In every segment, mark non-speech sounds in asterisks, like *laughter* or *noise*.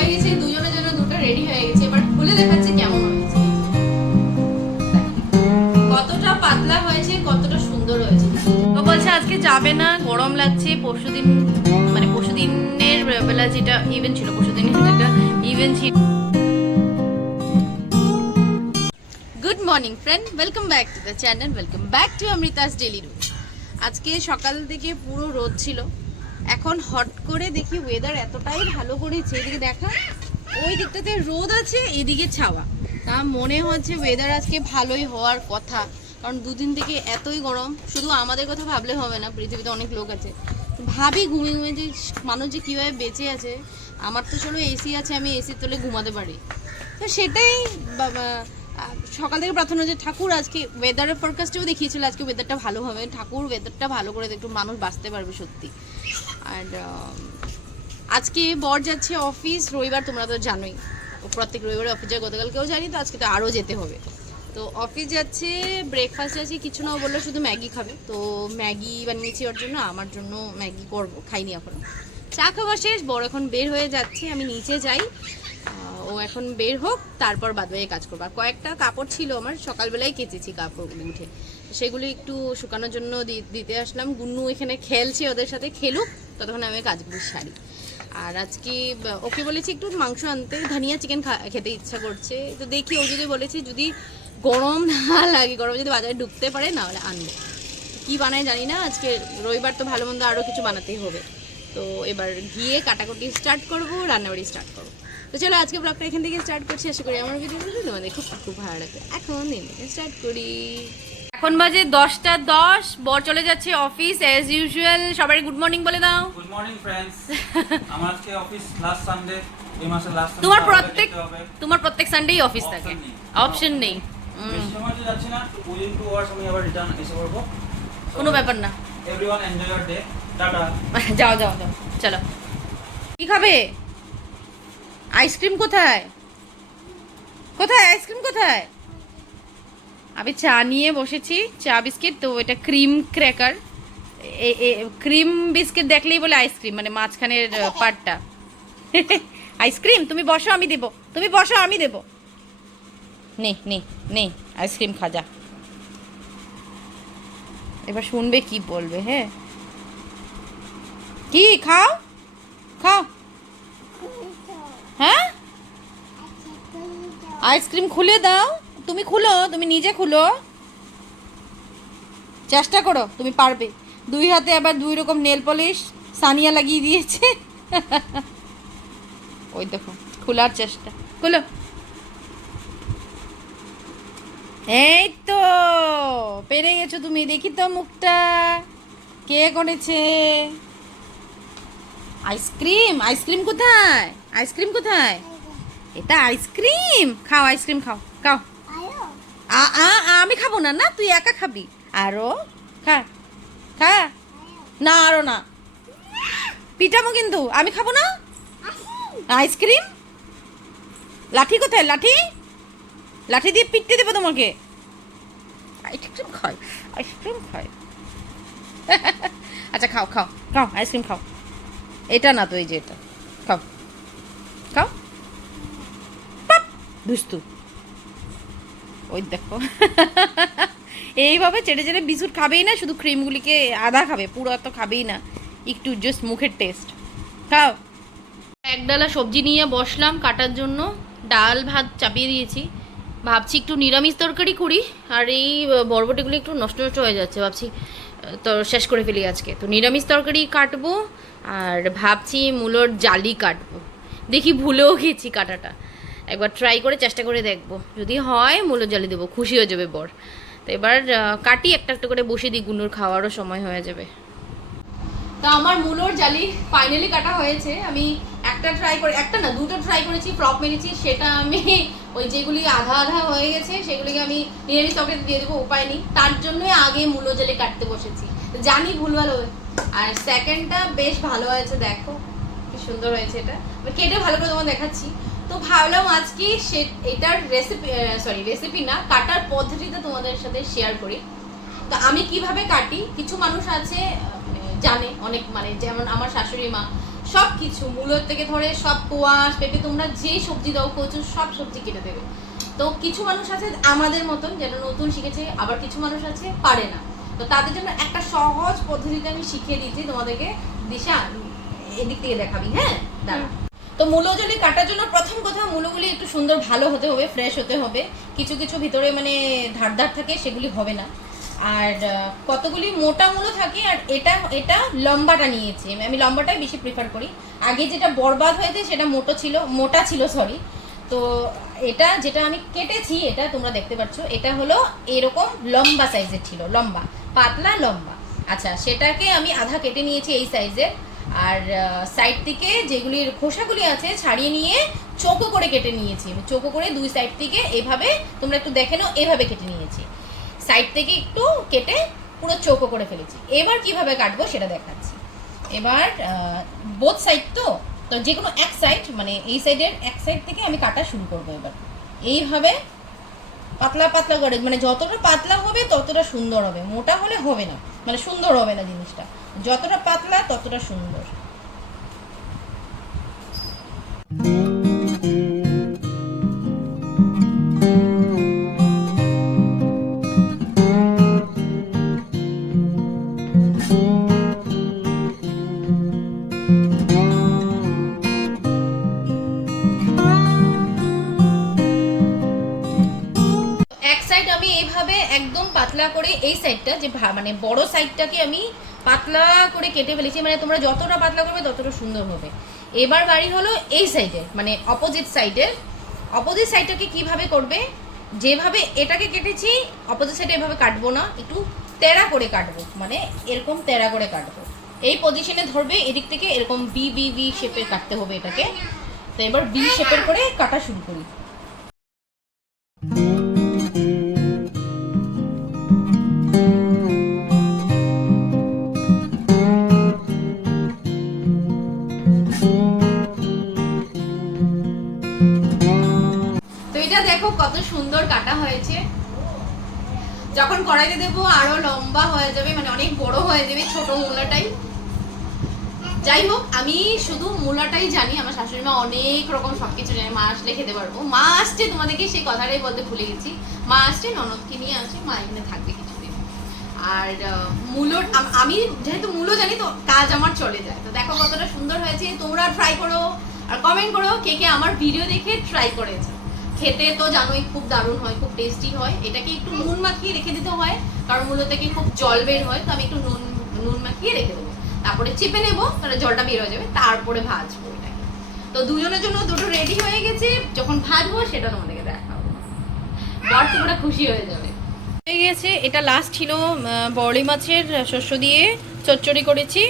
হয়ে গেছে দুজনের জন্য দুটো রেডি হয়ে গেছে এবার খুলে দেখাচ্ছি কেমন হয়েছে। কতটা পাতলা হয়েছে কতটা সুন্দর হয়েছে। ও বলছে আজকে যাবে না গরম লাগছে পরশুদিন মানে পরশুদিনের বেলা যেটা ইভেন্ট ছিল পরশুদিনের যেটা ইভেন্ট ছিল। Good morning friend welcome back to the channel welcome back to Amrita's daily room আজকে সকাল থেকে পুরো রোদ ছিল। এখন হট করে দেখি ওয়েদার এতটাই ভালো করেছে। এদিকে দেখা, ওই দিকটাতে রোদ আছে, এদিকে ছাওয়া। তা মনে হচ্ছে ওয়েদার আজকে ভালোই হওয়ার কথা। কারণ দুদিন থেকে এতই গরম, শুধু আমাদের কথা ভাবলে হবে না, পৃথিবীতে অনেক লোক আছে। ভাবি ঘুমিয়ে ঘুমিয়ে যে মানুষ যে কীভাবে বেঁচে আছে, আমার তো চলো এসি আছে, আমি এসির তলে ঘুমাতে পারি। তো সেটাই বাবা সকাল থেকে প্রার্থনা যে ঠাকুর, আজকে ওয়েদারের ফোরকাস্টেও দেখিয়েছিল, আজকে ওয়েদারটা ভালো হবে। ঠাকুর ওয়েদারটা ভালো করে একটু মানুষ বাঁচতে পারবে সত্যি। আর আজকে বর যাচ্ছে অফিস রবিবার তোমরা তো জানোই। প্রত্যেক রবিবারে অফিস যায়, গতকালকেও জানি তো আজকে তো আরও যেতে হবে। তো অফিস যাচ্ছে ব্রেকফাস্ট আছে কিছু না বলল শুধু ম্যাগি খাবে। তো ম্যাগি বানিয়েছি ওর জন্য, আমার জন্য ম্যাগি করব, খাইনি এখনও। চা খাওয়া শেষ বড় এখন বের হয়ে যাচ্ছে, আমি নিচে যাই। ও এখন বের হোক, তারপর বাদবাকি কাজ করব। আর কয়েকটা কাপড় ছিল আমার, সকালবেলায় কেচেছি কাপড়গুলো উঠে। সেগুলো একটু শুকানোর জন্য দিতে আসলাম। গুন্নু এখানে খেলছে, ওদের সাথে খেলুক, ততক্ষণ আমি কাজগুলো সারি। আর আজকে ওকে বলেছি একটু মাংস আনতে, ধনিয়া চিকেন খেতে ইচ্ছা করছে। তো দেখি ও যদি বলেছে, যদি গরম না লাগে, গরম যদি বাজারে ঢুকতে পারে না হলে আনবে। কি বানায় জানি না, আজকে রবিবার তো ভালো মন্দ আরও কিছু বানাতেই হবে। তো এবার গিয়ে কাটাকুটি স্টার্ট করব, রান্নাবাড়ি স্টার্ট করব। তো চলো আজকে ব্লগটা এখান থেকে স্টার্ট করছি আশা করি আমার ভিডিওগুলো তোমাদের খুব খুব ভালো লাগবে। এখন স্টার্ট করি। এখন বাজে দশটা দশ বর চলে যাচ্ছে অফিস অ্যাজ ইউজুয়াল সবাই গুড মর্নিং বলে দাও। গুড মর্নিং ফ্রেন্ডস আমার আজকে অফিস লাস্ট সানডে এই মাসের লাস্ট তোমার প্রত্যেক তোমার প্রত্যেক সানডেই অফিস থাকে। অপশন নেই। সময় তো যাচ্ছি না উইদিন টু আওয়ার্স আমি আবার রিটার্ন এসে পড়ব। কোনো ব্যাপার না। Everyone enjoy your day tata. *laughs* যাও যাও যাও। চলো। কি খাবে? আইসক্রিম কোথায়? কোথায়? আইসক্রিম কোথায়? আমি চা নিয়ে বসেছি, চা বিস্কিট, তো এটা ক্রিম ক্র্যাকার। ক্রিম বিস্কিট দেখলেই বলে আইসক্রিম মানে মাঝখানের পার্টটা। *laughs* আইসক্রিম, তুমি বসো, আমি দেবো। তুমি বসো, আমি দেবো। নে নে নে, আইসক্রিম খাজা এবার শুনবে কি বলবে হ্যাঁ? কি, খাও? খাও। হ্যাঁ? আইসক্রিম খুলে দাও। তুমি খুলো, তুমি নিজে খুলো। চেষ্টা করো, তুমি পারবে। দুই হাতে আবার দুই রকম নেল পলিশ সানিয়া লাগিয়ে দিয়েছে। *laughs* ওই দেখো, খোলার চেষ্টা। খুলো। এই তো, পেরে গেছো তুমি, দেখি তো মুখটা। কে করেছে? আইসক্রিম আইসক্রিম কোথায়? আইসক্রিম কোথায়? এটা আইসক্রিম। খাও আইসক্রিম খাও খাও। আ আমি খাব না না, তুই একা খাবি। আরও, খা খা। না, আরও না। পিটামো কিন্তু, আমি খাব না? আইসক্রিম? লাঠি কোথায়, লাঠি? লাঠি দিয়ে পিটতে দেবো তোমাকে। আইসক্রিম খায় আইসক্রিম খায় *laughs* আচ্ছা খাও খাও খাও, আইসক্রিম খাও। এটা না তো, এই যে এটা। খাও পাপ, দুস্তু ওই দেখো। *laughs* এইভাবে চেটে চেটে বিস্কুট খাবেই না, শুধু ক্রিমগুলিকে আধা খাবে, পুরো তো খাবেই না। একটু জাস্ট মুখের টেস্ট খাও। এক ডালা সবজি নিয়ে বসলাম কাটার জন্য। ডাল ভাত চাপিয়ে দিয়েছি। ভাবছি একটু নিরামিষ তরকারি করি, আর এই বরবটিগুলো একটু নষ্ট নষ্ট হয়ে যাচ্ছে। ভাবছি তো শেষ করে ফেলি আজকে। তো নিরামিষ তরকারি কাটবো, আর ভাবছি মূলোর জালি কাটবো। দেখি ভুলেও গেছি কাটাটা। একবার ট্রাই করে চেষ্টা করে দেখব। যদি হয়, মূলো জালি দেবো, খুশি হয়ে যাবে বর। তো এবার কাটি একটা একটা করে বসে দিই গুনুর খাওয়ারও সময় হয়ে যাবে। তো আমার মূলোর জালি ফাইনালি কাটা হয়েছে। আমি একটা ট্রাই করে, একটা না, দুটো ট্রাই করেছি ফ্লপ মেরেছি, সেটা আমি *laughs* ওই যেগুলি আধা আধা হয়ে গেছে, সেগুলিকে আমি নিরামিষ তরকারি দিয়ে দেবো, উপায় নেই। তার জন্যই আগে মূলো জালি কাটতে বসেছি। জানি ভুলভাল হবে। আর সেকেন্ডটা বেশ ভালো হয়েছে, দেখো। কি সুন্দর হয়েছে এটা। কেটে ভালো করে তোমার দেখাচ্ছি। তো ভাবলাম আজকে সে এটার রেসিপি সরি রেসিপি না, কাটার পদ্ধতিটা তোমাদের সাথে শেয়ার করি। তো আমি কীভাবে কাটি, কিছু মানুষ আছে জানে অনেক মানে যেমন আমার শাশুড়ি মা সব কিছু মূলোর থেকে ধরে সব কোয়াশ, পেঁপে, তোমরা যে সবজি দাও, কচু, সব সবজি কেটে দেবে। তো কিছু মানুষ আছে আমাদের মতন যারা নতুন শিখেছে, আবার কিছু মানুষ আছে পারে না। তো তাদের জন্য একটা সহজ পদ্ধতিতে আমি শিখিয়ে দিচ্ছি, তোমাদেরকে দিশা, এদিক থেকে দেখাবি হ্যাঁ? দাঁড়া তো মূলো যদি কাটার জন্য প্রথম কথা মূলোগুলি একটু সুন্দর ভালো হতে হবে ফ্রেশ হতে হবে। কিছু কিছু ভিতরে মানে ধার ধার থাকে, সেগুলি হবে না। আর কতগুলি মোটা মূলো থাকে, আর এটা এটা লম্বাটা নিয়েছি। আমি লম্বাটাই বেশি প্রিফার করি। আগে যেটা বরবাদ হয়েছে, সেটা মোটো ছিল, মোটা ছিল সরি তো এটা যেটা আমি কেটেছি, এটা তোমরা দেখতে পাচ্ছ, এটা হলো এরকম লম্বা সাইজের ছিল, লম্বা, পাতলা লম্বা। আচ্ছা সেটাকে আমি আধা কেটে নিয়েছি এই সাইজের আর সাইড থেকে যেগুলির খোসাগুলি আছে ছাড়িয়ে নিয়ে চোখো করে কেটে নিয়েছি। চৌকো করে দুই সাইড থেকে এভাবে, তোমরা একটু দেখে নাও, এভাবে কেটে নিয়েছি। সাইড থেকে একটু কেটে পুরো চোখো করে ফেলেছি। এবার কীভাবে কাটবো সেটা দেখাচ্ছি। এবার বোথ সাইড তো তো যে কোনো এক সাইড মানে এই সাইডের এক সাইড থেকে আমি কাটা শুরু করব এবার। এইভাবে পাতলা পাতলা করে মানে যতটা পাতলা হবে ততটা সুন্দর হবে। মোটা হলে হবে না মানে সুন্দর হবে না জিনিসটা। যতটা পাতলা ততটা সুন্দর। একদম পাতলা করে এই সাইডটা যে মানে বড় সাইডটাকে আমি পাতলা করে কেটে ফেলেছি মানে তোমরা যতটা পাতলা করবে ততটা সুন্দর হবে। এবার বাড়ি হলো এই সাইডে মানে অপোজিট সাইডের অপোজিট সাইডটাকে কীভাবে করবে? যেভাবে এটাকে কেটেছি অপোজিট সাইডে এভাবে কাটবো না, একটু তেড়া করে কাটবো মানে এরকম তেড়া করে কাটবো। এই পজিশনে ধরবে, এদিক থেকে এরকম বি বি বি শেপের কাটতে হবে এটাকে। তো এবার বি শেপের করে কাটা শুরু করি। কড়াইতে দেবো, আরও লম্বা হয়ে যাবে মানে অনেক বড় হয়ে যাবে ছোট মূলাটাই। যাই হোক, আমি শুধু মূলাটাই জানি, আমার শাশুড়ি মা অনেক রকম সবকিছু জানে, মা আসলে খেতে পারব। মা আসছে তোমাদেরকে সেই কথাটাই বলতে ভুলে গেছি। মা আসছে, ননদকে নিয়ে আসছে, মা এখানে থাকবে কিছুদিন। আর আম- আমি যেহেতু মূলো জানি, তো কাজ আমার চলে যায়। তো দেখো কতটা সুন্দর হয়েছে, তোমরা ট্রাই করো, আর কমেন্ট করো কে কে আমার ভিডিও দেখে ট্রাই করেছে। খেতে তো জানোই খুব দারুণ হয়, খুব টেস্টি হয়। এটাকে একটু নুন মাখিয়ে রেখে দিতে হয়, কারণ মূলত থেকে খুব জল বের হয়, তো আমি একটু নুন নুন মাখিয়ে রেখে দেবো। তারপরে চেপে নেব, তাহলে জলটা বের হয়ে যাবে, তারপরে ভাজবো এটাকে। তো দুজনের জন্য দুটো রেডি হয়ে গেছে, যখন ভাজবো সেটা তোমাদেরকে দেখাবো। বর তোমরা খুশি হয়ে যাবে। হয়ে গেছে, এটা লাস্ট ছিল বড়ি মাছের শস্য দিয়ে চচ্চড়ি করেছি।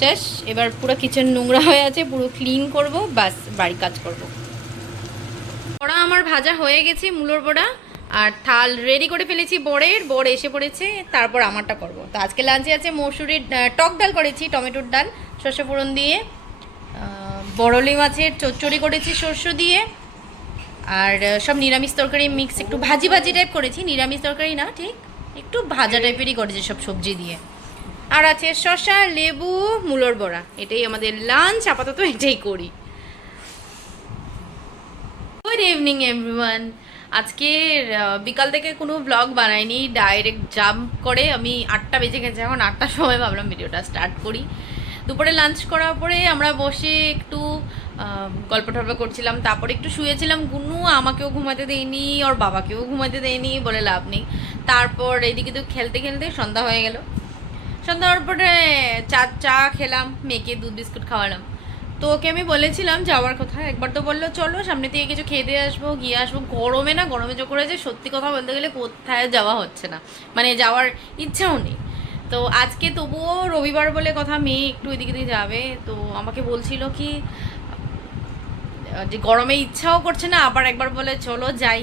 শেষ, এবার পুরো কিচেন নোংরা হয়ে আছে, পুরো ক্লিন করব বাস বাড়ি কাজ করব। বড়া আমার ভাজা হয়ে গেছে মূলোর বড়া আর থাল রেডি করে ফেলেছি বড়ের বড় এসে পড়েছে তারপর আমারটা করব। তো আজকে লাঞ্চে আছে মসুরির টক ডাল করেছি টমেটোর ডাল সর্ষে ফোড়ন দিয়ে বড়লি মাছের চচ্চড়ি করেছি সর্ষ দিয়ে আর সব নিরামিষ তরকারি মিক্স একটু ভাজি ভাজি টাইপ করেছি নিরামিষ তরকারি না ঠিক? একটু ভাজা টাইপেরই করেছি সব সবজি দিয়ে। আর আছে শসা লেবু মূলর বড়া এটাই আমাদের লাঞ্চ আপাতত এটাই করি। গুড ইভিনিং এভরিওয়ান আজকে বিকাল থেকে কোনো ব্লগ বানাইনি। ডাইরেক্ট জাম্প করে আমি আটটা বেজে গেছে। এখন আটটার সময় ভাবলাম ভিডিওটা স্টার্ট করি। দুপুরে লাঞ্চ করার পরে আমরা বসে একটু গল্প টল্প করছিলাম। তারপরে একটু শুয়েছিলাম। গুনু আমাকেও ঘুমাতে দেয়নি, ওর বাবাকেও ঘুমাতে দেয়নি বলে লাভ নেই। তারপর এদিকে তো খেলতে খেলতে সন্ধ্যা হয়ে গেল। সন্ধ্যা হওয়ার পরে চা চা খেলাম, মেয়েকে দুধ বিস্কুট খাওয়ালাম। তো ওকে আমি বলেছিলাম যাওয়ার কথা। একবার তো বলল, চলো সামনে থেকে কিছু খেয়ে দিয়ে আসব, গিয়ে আসব। গরমে না, গরমে যে করেছে সত্যি কথা বলতে গেলে কোথায় যাওয়া হচ্ছে না। মানে যাওয়ার ইচ্ছাও নেই। তো আজকে তবুও রবিবার বলে কথা, মেয়ে একটু এদিকে দিয়ে যাবে। তো আমাকে বলছিল কি, যে গরমে ইচ্ছাও করছে না, আবার একবার বলে চলো যাই।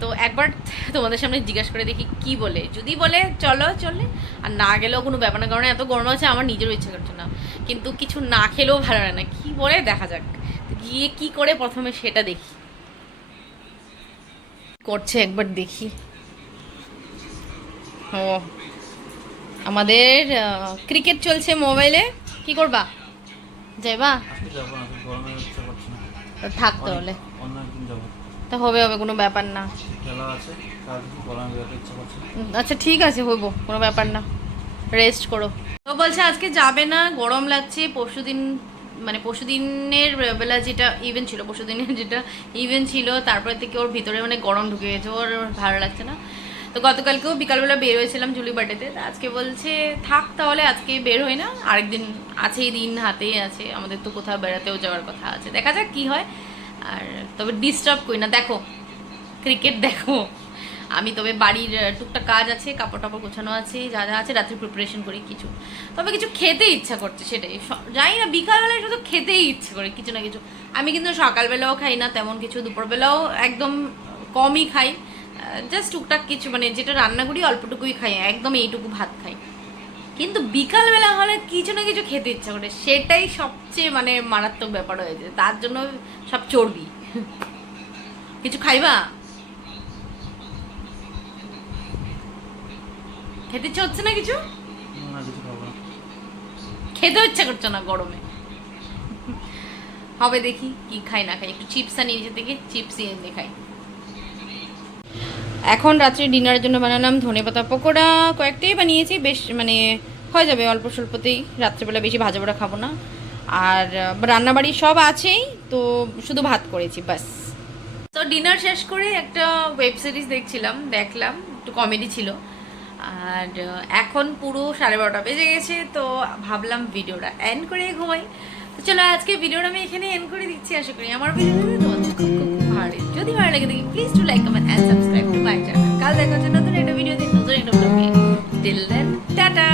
তো একবার তোমাদের সামনে জিজ্ঞাসা করে দেখি কি বলে। যদি বলে, চলো, চলে। আর না গেলেও কোনো ব্যাপার না, কারণ এত গরম আছে, আমার নিজেরও ইচ্ছা করছে না। কিন্তু কিছু না খেলেও ভালো লাগে না। বলে দেখা যাক। গিয়ে কি করে প্রথমে সেটা দেখি। করছে একবার দেখি। ও। আমাদের ক্রিকেট চলছে মোবাইলে কি করবা? যাইবা? থাক তাহলে। তা হবে হবে কোনো ব্যাপার না। আচ্ছা ঠিক আছে হইব কোনো ব্যাপার না। রেস্ট করো। তো বলছে আজকে যাবে না গরম লাগছে পরশুদিন মানে পরশুদিনের বেলা যেটা ইভেন্ট ছিল, পরশুদিনের যেটা ইভেন্ট ছিল, তারপর থেকে ওর ভিতরে মানে গরম ঢুকে গেছে, ওর ভালো লাগছে না। তো গতকালকেও বিকালবেলা বের হয়েছিলাম জুলি বার্থডেতে আজকে বলছে, থাক তাহলে, আজকে বের হই না, আরেকদিন আছেই দিন, হাতেই আছে, আমাদের তো কোথাও বেড়াতেও যাওয়ার কথা আছে। দেখা যাক কি হয়, আর তবে ডিস্টার্ব করি না। দেখো ক্রিকেট দেখো। আমি তবে বাড়ির আহ, টুকটাক কাজ আছে কাপড় টাপড় গোছানো আছে যা যা আছে রাত্রে প্রিপারেশন করি কিছু। তবে কিছু খেতে ইচ্ছা করছে সেটাই। জানি না বিকালবেলায় শুধু খেতেই ইচ্ছে করে কিছু না কিছু। আমি কিন্তু সকালবেলাও খাই না তেমন কিছু। দুপুরবেলাও একদম কমই খাই। জাস্ট টুকটাক কিছু মানে যেটা রান্না করি অল্পটুকুই খাই একদম এইটুকু ভাত খাই। কিন্তু বিকালবেলা হলে কিছু না কিছু খেতে ইচ্ছা করে সেটাই সবচেয়ে মানে মারাত্মক ব্যাপার হয়েছে। তার জন্য সব চর্বি। কিছু খাইবা? খেতে ইচ্ছে হচ্ছে না কিছু? না কিছু খাব না। খেতে ইচ্ছা করছে না গরমে। হবে দেখি কি খাই না খাই। একটু চিপস আনি নিজে থেকে চিপস এনে খাই। এখন রাত্রে ডিনারের জন্য বানালাম ধনেপাতা পকোড়া। কয়েকটাই বানিয়েছি বেশ মানে হয়ে যাবে অল্প স্বল্পতেই। রাত্রেবেলা বেশি ভাজা পোড়া খাব না। আর রান্নাবাড়ি সব আছেই তো শুধু ভাত করেছি বাস তো ডিনার শেষ করে একটা ওয়েব সিরিজ দেখছিলাম দেখলাম। একটু কমেডি ছিল। আর এখন পুরো সাড়ে বারোটা বেজে গেছে, তো ভাবলাম ভিডিওটা এন্ড করে ঘুমাই। তো চলো, আজকে ভিডিওটা আমি এখানে এন্ড করে দিচ্ছি, আশা করি আমার ভিডিও তোমাদের খুব খুব ভালো। যদি ভালো লাগে দেখি please to like comment and subscribe to my channel কাল দেখা হচ্ছে নতুন একটা ভিডিও নতুন একটা ব্লগে টিল দেন টাটা